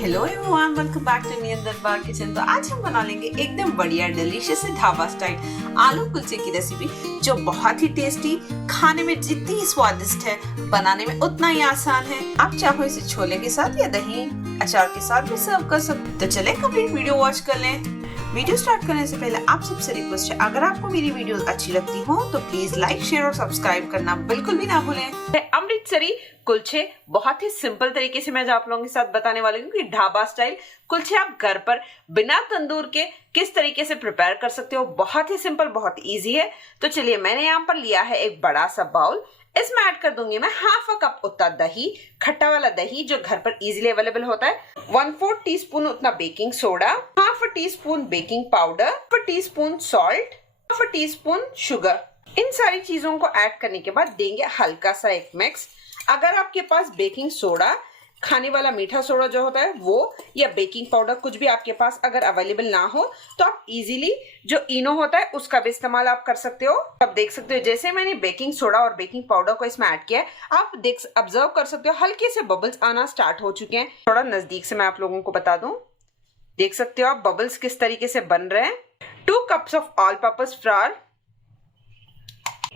Hello everyone, welcome back to me Darbar Kitchen. तो आज हम बना लेंगे एकदम बढ़िया डिलीशियस ढाबा स्टाइल आलू कुलचे की रेसिपी, जो बहुत ही टेस्टी, खाने में जितनी स्वादिष्ट है, बनाने में उतना ही आसान है। आप चाहो इसे छोले के साथ या दही अचार के साथ भी सर्व कर सकते। तो चले कंप्लीट वीडियो वॉच कर लें। वीडियो स्टार्ट करने से पहले आप सबसे रिक्वेस्ट है, अगर आपको मेरी वीडियो अच्छी लगती हो तो प्लीज लाइक, शेयर और सब्सक्राइब करना बिल्कुल भी ना भूलें। अमृतसरी कुलचे बहुत ही सिंपल तरीके से मैं आप लोगों के साथ बताने वाली हूँ कि ढाबा स्टाइल कुलचे आप घर पर बिना तंदूर के किस तरीके से प्रिपेयर कर सकते हो। बहुत ही सिंपल, बहुत इजी है। तो चलिए, मैंने यहाँ पर लिया है एक बड़ा सा बाउल। इसमें ऐड कर दूंगी मैं हाफ अ कप उतना दही, खट्टा वाला दही जो घर पर इजीली अवेलेबल होता है। 1/4 टीस्पून उतना baking soda, half a teaspoon baking powder, half a teaspoon salt, half a teaspoon sugar. इन सारी चीजों को ऐड करने के बाद देंगे हल्का सा एक मिक्स। अगर आपके पास बेकिंग सोडा, खाने वाला मीठा सोडा जो होता है वो, या बेकिंग पाउडर कुछ भी आपके पास अगर अवेलेबल ना हो, तो आप इजीली जो इनो होता है उसका भी इस्तेमाल आप कर सकते हो। आप देख सकते हो जैसे मैंने बेकिंग सोडा और बेकिंग पाउडर को इसमें ऐड किया है, आप ऑब्जर्व कर सकते हो हल्के से बबल्स आना स्टार्ट हो चुके हैं। थोड़ा नजदीक से मैं आप लोगों को बता दूं, देख सकते हो आप बबल्स किस तरीके से बन रहे हैं। 2 cups of all purpose flower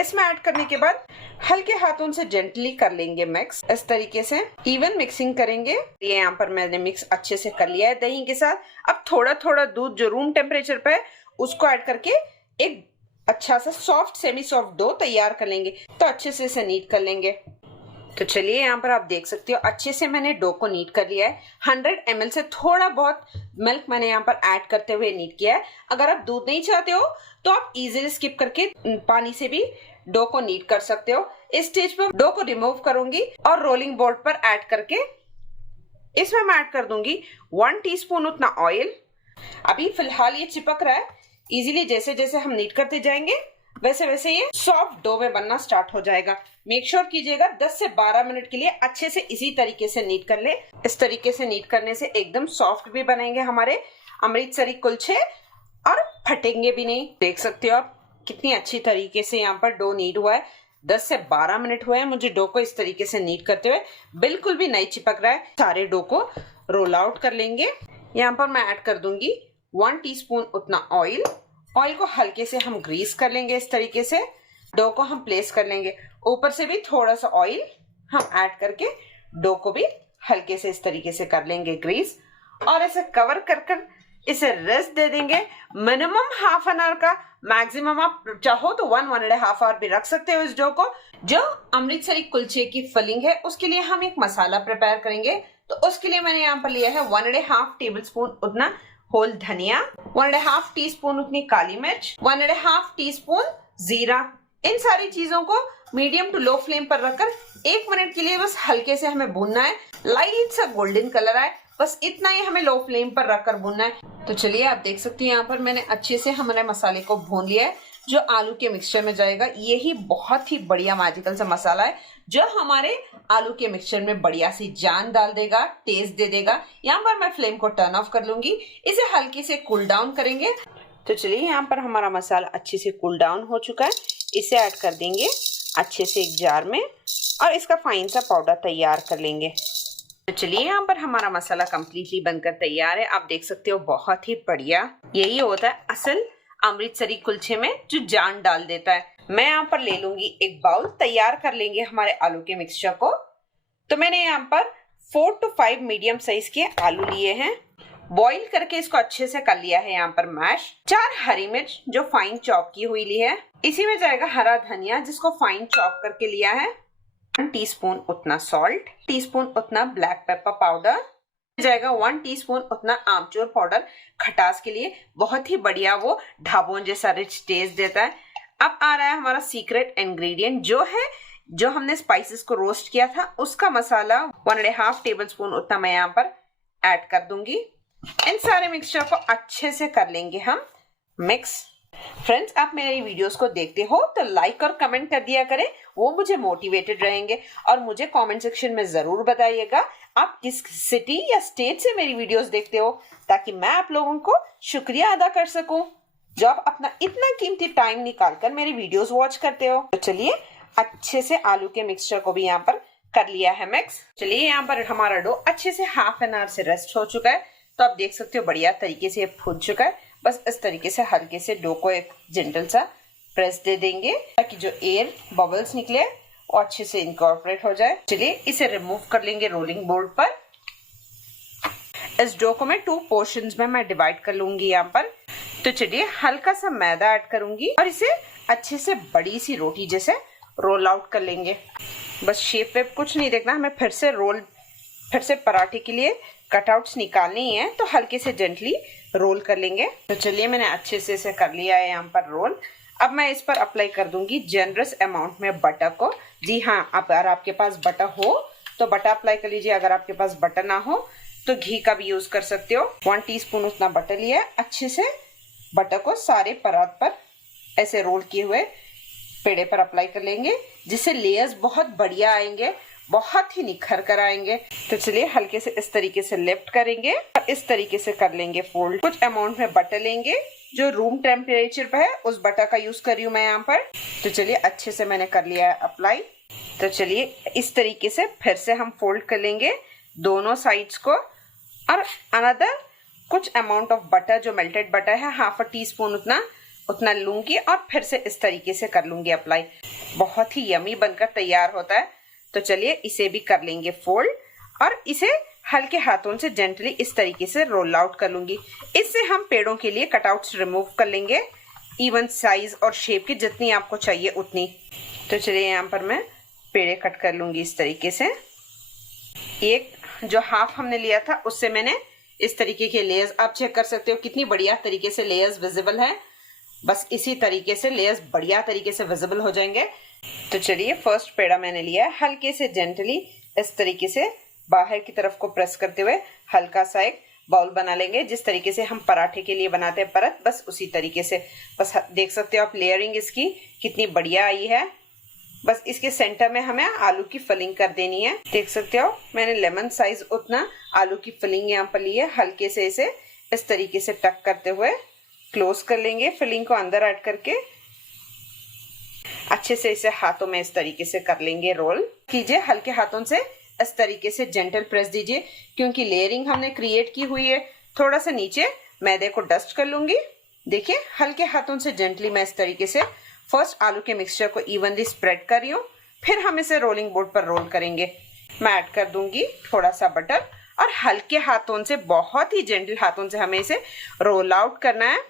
इसमें ऐड करने के बाद हल्के हाथों से जेंटली कर लेंगे मिक्स। इस तरीके से इवन मिक्सिंग करेंगे। ये यहाँ पर मैंने मिक्स अच्छे से कर लिया है दही के साथ। अब थोड़ा थोड़ा दूध जो रूम टेम्परेचर पे है उसको ऐड करके एक अच्छा सा सॉफ्ट सेमी सॉफ्ट डो तैयार कर लेंगे। तो अच्छे से इसे नीट कर लेंगे। तो चलिए, यहाँ पर आप देख सकते हो अच्छे से मैंने डो को नीट कर लिया है। 100 ml से थोड़ा बहुत मिल्क मैंने यहाँ पर ऐड करते हुए नीट किया है। अगर आप दूध नहीं चाहते हो तो आप इजीली स्किप करके पानी से भी डो को नीट कर सकते हो। इस स्टेज पर डो को रिमूव करूंगी और रोलिंग बोर्ड पर ऐड करके इसमें मैं ऐड कर दूंगी 1 टीस्पून उतना ऑयल। अभी फिलहाल ये चिपक रहा है। इजीली जैसे जैसे हम नीट करते जाएंगे वैसे वैसे ये सॉफ्ट डो में बनना स्टार्ट हो जाएगा। मेक श्योर कीजिएगा 10 से 12 मिनट के लिए अच्छे से इसी तरीके से नीट कर ले। इस तरीके से नीट करने से एकदम सॉफ्ट भी बनेंगे हमारे अमृतसरी कुलचे और फटेंगे भी नहीं। देख सकते हो आप कितनी अच्छी तरीके से यहाँ पर डो नीट हुआ है। 10 से 12 मिनट हुए हैं मुझे डो को इस तरीके से नीट करते हुए। बिल्कुल भी नहीं चिपक रहा है। सारे डो को रोल आउट कर लेंगे। यहाँ पर मैं ऐड कर दूंगी 1 टीस्पून उतना ऑयल। ऑयल को हल्के से हम ग्रीस कर लेंगे। इस तरीके से डो को हम प्लेस कर लेंगे। ऊपर से भी थोड़ा सा ऑयल हम ऐड करके डो को भी हल्के से इस तरीके से कर लेंगे ग्रीस, और इसे कवर कर इसे रेस्ट दे देंगे मिनिमम हाफ एन आवर का। मैक्सिमम आप चाहो तो 1-1.5 आवर भी रख सकते हो इस डो को। जो अमृतसरी कुलचे की फिलिंग है उसके लिए हम एक मसाला प्रिपेयर करेंगे। तो उसके लिए मैंने यहाँ पर लिया है 1.5 टेबल स्पून उतना होल धनिया, 1.5 टीस्पून उतनी काली मिर्च, 1.5 टीस्पून जीरा। इन सारी चीजों को मीडियम टू लो फ्लेम पर रखकर 1 मिनट के लिए बस हल्के से हमें भूनना है। लाइट सा गोल्डन कलर आए, बस इतना ही हमें लो फ्लेम पर रखकर भूनना है। तो चलिए, आप देख सकते हैं यहाँ पर मैंने अच्छे से हमारे मसाले को भून लिया है, जो आलू के मिक्सचर में जाएगा। यही बहुत ही बढ़िया मैजिकल सा मसाला है जो हमारे आलू के मिक्सचर में बढ़िया सी जान डाल देगा, टेस्ट दे देगा। यहाँ पर मैं फ्लेम को टर्न ऑफ कर लूंगी। इसे हल्के से कूल डाउन करेंगे। तो चलिए, यहाँ पर हमारा मसाला अच्छे से कूल डाउन हो चुका है। इसे ऐड कर देंगे अच्छे से एक जार में और इसका फाइन सा पाउडर तैयार कर लेंगे। तो चलिए, यहाँ पर हमारा मसाला कंप्लीटली बनकर तैयार है। आप देख सकते हो बहुत ही बढ़िया। यही होता है असल अमृतसरी कुलचे में जो जान डाल देता है। मैं यहाँ पर ले लूंगी एक बाउल, तैयार कर लेंगे हमारे आलू के मिक्सचर को। तो मैंने यहाँ पर 4 to 5 मीडियम साइज के आलू लिए हैं। बॉईल करके इसको अच्छे से कर लिया है यहाँ पर मैश। 4 हरी मिर्च जो फाइन चॉप की हुई ली है। इसी में जाएगा हरा धनिया जिसको फाइन चॉप करके लिया है। 1 टीस्पून उतना सॉल्ट, टीस्पून उतना ब्लैक पेपर पाउडर, जाएगा 1 टीस्पून उतना आमचूर पाउडर खटास के लिए। बहुत ही बढ़िया वो ढाबों जैसा रिच टेस्ट देता है। अब आ रहा है हमारा सीक्रेट इंग्रेडिएंट जो हमने स्पाइसेस को रोस्ट किया था उसका मसाला। 1.5 टेबल स्पून उतना मैं यहाँ पर ऐड कर दूंगी। इन सारे मिक्सचर को अच्छे से कर लेंगे हम मिक्स। फ्रेंड्स, आप मेरी वीडियोस को देखते हो तो लाइक और कमेंट कर दिया करें, वो मुझे मोटिवेटेड रहेंगे। और मुझे कमेंट सेक्शन में जरूर बताइएगा आप किस सिटी या स्टेट से मेरी वीडियोस देखते हो, ताकि मैं आप लोगों को शुक्रिया अदा कर सकूं जो आप अपना इतना कीमती टाइम निकालकर मेरी वीडियोस वॉच करते हो। तो चलिए, अच्छे से आलू के मिक्सचर को भी यहाँ पर कर लिया है मिक्स। चलिए यहाँ पर हमारा डो अच्छे से हाफ एन आवर से रेस्ट हो चुका है। तो आप देख सकते हो बढ़िया तरीके से ये फूल चुका है। बस इस तरीके से हल्के से डो को एक जेंटल सा प्रेस दे देंगे ताकि जो एयर बबल्स निकले वो अच्छे से इनकॉर्पोरेट हो जाए। चलिए इसे रिमूव कर लेंगे रोलिंग बोर्ड पर। इस डो को मैं 2 पोर्शंस में मैं डिवाइड कर लूंगी यहाँ पर। तो चलिए हल्का सा मैदा ऐड करूंगी और इसे अच्छे से बड़ी सी रोटी जैसे रोल आउट कर लेंगे। बस शेप वेप कुछ नहीं देखना, हमें फिर से पराठे के लिए कटआउट्स निकालनी है। तो हल्के से जेंटली रोल कर लेंगे। तो चलिए मैंने अच्छे से इसे कर लिया है यहाँ पर रोल। अब मैं इस पर अप्लाई कर दूंगी जनरस अमाउंट में बटर को। जी हाँ, अगर आपके पास बटर हो तो बटर अप्लाई कर लीजिए, अगर आपके पास बटर ना हो तो घी का भी यूज कर सकते हो। 1 टीस्पून उतना बटर लिया है। अच्छे से बटर को सारे परात पर ऐसे रोल किए हुए पेड़े पर अप्लाई कर लेंगे, जिससे लेयर्स बहुत बढ़िया आएंगे, बहुत ही निखर कर आएंगे। तो चलिए हल्के से इस तरीके से लिफ्ट करेंगे और इस तरीके से कर लेंगे फोल्ड। कुछ अमाउंट में बटर लेंगे, जो रूम टेम्परेचर पर है उस बटर का यूज कर रही हूँ मैं यहाँ पर। तो चलिए अच्छे से मैंने कर लिया है अप्लाई। तो चलिए इस तरीके से फिर से हम फोल्ड कर लेंगे दोनों साइड्स को और अनदर कुछ अमाउंट ऑफ बटर, जो मेल्टेड बटर है, हाफ अ टीस्पून उतना लूंगी और फिर से इस तरीके से कर लूंगी अप्लाई। बहुत ही यमी बनकर तैयार होता है। तो चलिए इसे भी कर लेंगे फोल्ड और इसे हल्के हाथों से जेंटली इस तरीके से रोल आउट कर लूंगी। इससे हम पेड़ों के लिए कटआउट्स रिमूव कर लेंगे, इवन साइज और शेप की जितनी आपको चाहिए उतनी। तो चलिए यहाँ पर मैं पेड़े कट कर लूंगी इस तरीके से। एक जो हाफ हमने लिया था उससे मैंने इस तरीके के लेयर्स, आप चेक कर सकते हो कितनी बढ़िया तरीके से लेयर्स विजिबल है। बस इसी तरीके से लेयर्स बढ़िया तरीके से विजिबल हो जाएंगे। तो चलिए फर्स्ट पेड़ा मैंने लिया है। हल्के से जेंटली इस तरीके से बाहर की तरफ को प्रेस करते हुए हल्का सा एक बाउल बना लेंगे, जिस तरीके से हम पराठे के लिए बनाते हैं परत, बस उसी तरीके से। बस देख सकते हो आप लेयरिंग इसकी कितनी बढ़िया आई है। बस इसके सेंटर में हमें आलू की फिलिंग कर देनी है। देख सकते हो मैंने लेमन साइज उतना आलू की फिलिंग यहाँ पर ली है। हल्के से इसे इस तरीके से टक करते हुए क्लोज कर लेंगे, फिलिंग को अंदर ऐड करके अच्छे से इसे हाथों में इस तरीके से कर लेंगे रोल कीजिए। हल्के हाथों से इस तरीके से जेंटल प्रेस दीजिए, क्योंकि लेयरिंग हमने क्रिएट की हुई है। थोड़ा सा नीचे मैदे को डस्ट कर लूंगी। देखिए हल्के हाथों से जेंटली मैं इस तरीके से फर्स्ट आलू के मिक्सचर को इवनली स्प्रेड कर रही हूँ, फिर हम इसे रोलिंग बोर्ड पर रोल करेंगे। मैं ऐड कर दूंगी थोड़ा सा बटर और हल्के हाथों से, बहुत ही जेंटल हाथों से हमें इसे रोल आउट करना है।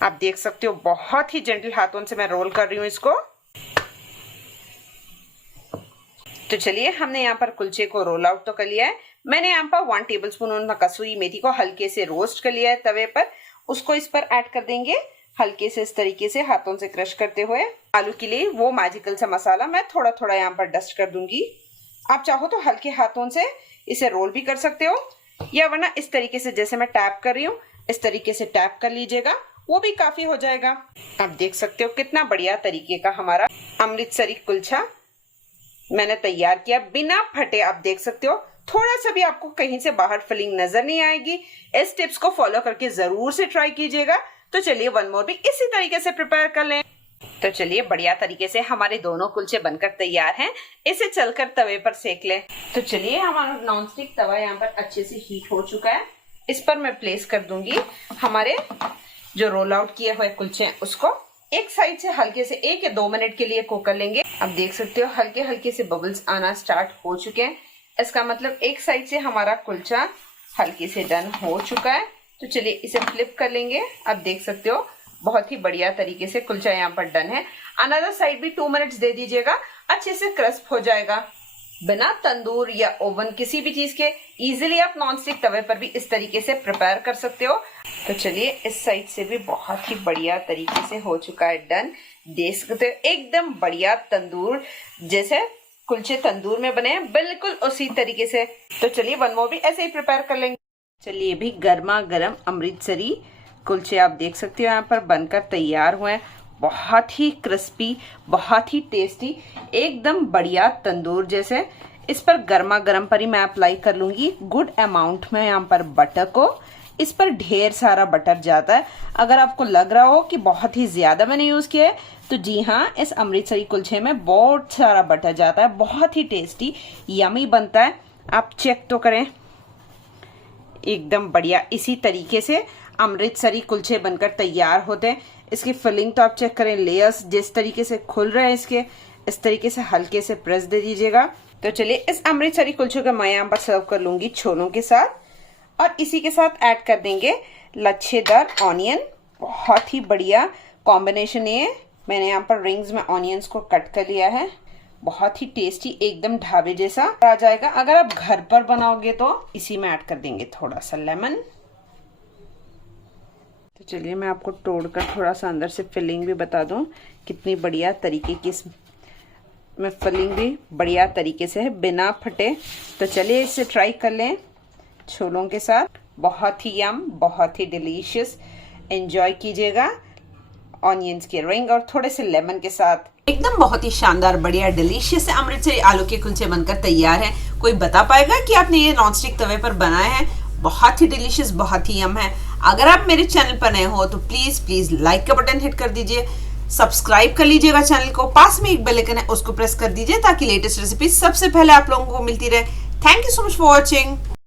आप देख सकते हो बहुत ही जेंटल हाथों से मैं रोल कर रही हूँ इसको। तो चलिए हमने यहाँ पर कुलचे को रोल आउट तो कर लिया है। मैंने यहाँ पर 1 टेबलस्पून कसूरी मेथी को हल्के से रोस्ट कर लिया है तवे पर। उसको इस पर ऐड कर देंगे हल्के से इस तरीके से हाथों से क्रश करते हुए। आलू के लिए वो मैजिकल सा मसाला मैं थोड़ा थोड़ा यहाँ पर डस्ट कर दूंगी। आप चाहो तो हल्के हाथों से इसे रोल भी कर सकते हो, या वरना इस तरीके से जैसे मैं टैप कर रही हूँ इस तरीके से टैप कर लीजिएगा, वो भी काफी हो जाएगा। आप देख सकते हो कितना बढ़िया तरीके का हमारा अमृतसरी कुलचा मैंने तैयार किया बिना फटे। आप देख सकते हो थोड़ा सा भी आपको कहीं से बाहर फिलिंग नजर नहीं आएगी। इस टिप्स को फॉलो करके जरूर से ट्राई कीजिएगा। तो चलिए वन मोर भी इसी तरीके से प्रिपेयर कर लें। तो चलिए बढ़िया तरीके से हमारे दोनों कुलचे बनकर तैयार हैं। इसे चलकर तवे पर सेक लें। तो चलिए हमारा नॉनस्टिक तवा यहाँ पर अच्छे से हीट हो चुका है। इस पर मैं प्लेस कर दूंगी हमारे जो रोल आउट किए हुए कुलचे हैं उसको। एक साइड से हल्के से 1 या 2 मिनट के लिए कुक कर लेंगे। अब देख सकते हो हल्के हल्के से बबल्स आना स्टार्ट हो चुके हैं। इसका मतलब एक साइड से हमारा कुलचा हल्के से डन हो चुका है। तो चलिए इसे फ्लिप कर लेंगे। अब देख सकते हो बहुत ही बढ़िया तरीके से कुलचा यहाँ पर डन है। अनदर साइड भी 2 मिनट्स दे दीजिएगा, अच्छे से क्रिस्प हो जाएगा। बिना तंदूर या ओवन किसी भी चीज के इजीली आप नॉनस्टिक तवे पर भी इस तरीके से प्रिपेयर कर सकते हो। तो चलिए इस साइड से भी बहुत ही बढ़िया तरीके से हो चुका है डन। देख सकते हो एकदम बढ़िया तंदूर जैसे कुलचे तंदूर में बने हैं, बिल्कुल उसी तरीके से। तो चलिए वन मोर भी ऐसे ही प्रिपेयर कर लेंगे। चलिए भी गर्मा गर्म अमृतसरी कुलचे आप देख सकते हो यहाँ पर बनकर तैयार हुए हैं। बहुत ही क्रिस्पी, बहुत ही टेस्टी, एकदम बढ़िया तंदूर जैसे। इस पर गर्मा गर्म पर ही मैं अप्लाई कर लूंगी गुड अमाउंट में यहाँ पर बटर को। इस पर ढेर सारा बटर जाता है। अगर आपको लग रहा हो कि बहुत ही ज्यादा मैंने यूज किया है तो जी हाँ, इस अमृतसरी कुलचे में बहुत सारा बटर जाता है, बहुत ही टेस्टी यमी बनता है। आप चेक तो करें, एकदम बढ़िया। इसी तरीके से अमृतसरी कुलचे बनकर तैयार होते हैं। इसकी फिलिंग तो आप चेक करें, लेयर्स जिस तरीके से खुल रहे हैं इसके, इस तरीके से हल्के से प्रेस दे दीजिएगा। तो चलिए इस अमृतसरी कुलचे को मैं यहाँ पर सर्व कर लूंगी छोलों के साथ, और इसी के साथ ऐड कर देंगे लच्छेदार ऑनियन। बहुत ही बढ़िया कॉम्बिनेशन ये। मैंने यहाँ पर रिंग्स में ऑनियंस को कट कर लिया है, बहुत ही टेस्टी, एकदम ढाबे जैसा आ जाएगा। अगर आप घर पर बनाओगे तो इसी में ऐड कर देंगे थोड़ा सा लेमन। तो चलिए मैं आपको तोड़कर थोड़ा सा अंदर से फिलिंग भी बता दूं, कितनी बढ़िया तरीके की इसमें फिलिंग भी बढ़िया तरीके से है, बिना फटे। तो चलिए इसे ट्राई कर लें छोलों के साथ। बहुत ही यम, बहुत ही डिलीशियस। एंजॉय कीजिएगा ऑनियंस के रिंग और थोड़े से लेमन के साथ। एकदम बहुत ही शानदार, बढ़िया, डिलीशियस अमृतसरी आलू के कुलचे बनकर तैयार हैं। कोई बता पाएगा कि आपने ये नॉनस्टिक तवे पर बनाए हैं? बहुत ही डिलीशियस, बहुत ही यम है। अगर आप मेरे चैनल पर नए हो तो प्लीज प्लीज लाइक का बटन हिट कर दीजिए, सब्सक्राइब कर लीजिएगा चैनल को, पास में एक बेल आइकन है उसको प्रेस कर दीजिए ताकि लेटेस्ट रेसिपी सबसे पहले आप लोगों को मिलती रहे। Thank you so much for watching.